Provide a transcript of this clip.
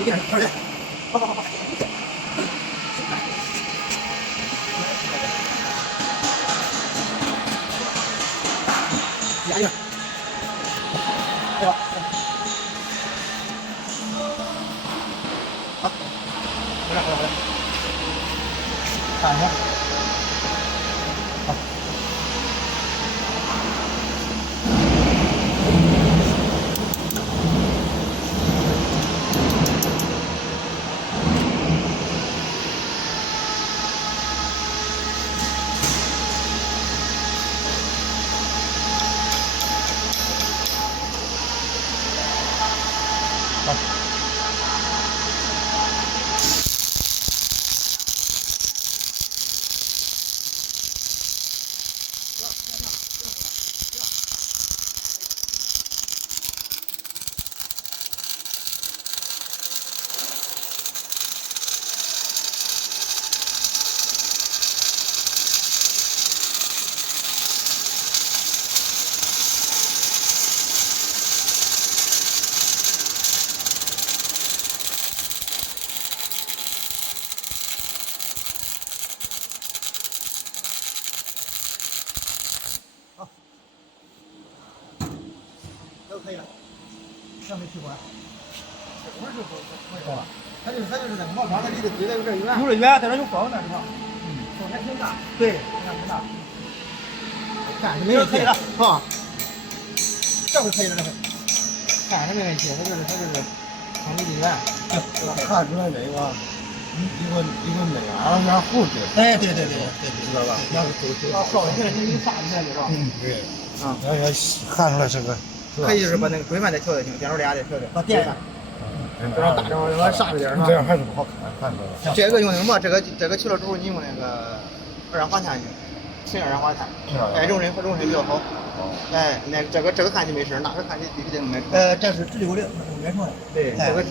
一点快点，好。压一点，对吧？好，回来，看一下，好。好。好，都可以了，上面去过来，不是不了，它就是那个毛刷，它离得有点远，有点远，在那有风呢，是吧？风还挺大，对，风还挺大。看是没问题了，好，这回可以了，这回，看是没问题，它就是看离得远，看出来那个一个那样弧子，哎，对，知道吧？那个都好，现在你啥你看就是吧？对，啊，要看出来这个，可以就是把那个追慢再调就行，电手俩的调的，把电压，这样大点儿，往上一点这样还是不好看出来。这个用那个嘛，这个去了之后你用那个二氧化碳去，纯二氧化碳，哎，容忍比较好。哎，那这个看就没事，那个看你必须得弄那。这是直流的，没什么的。对，这个。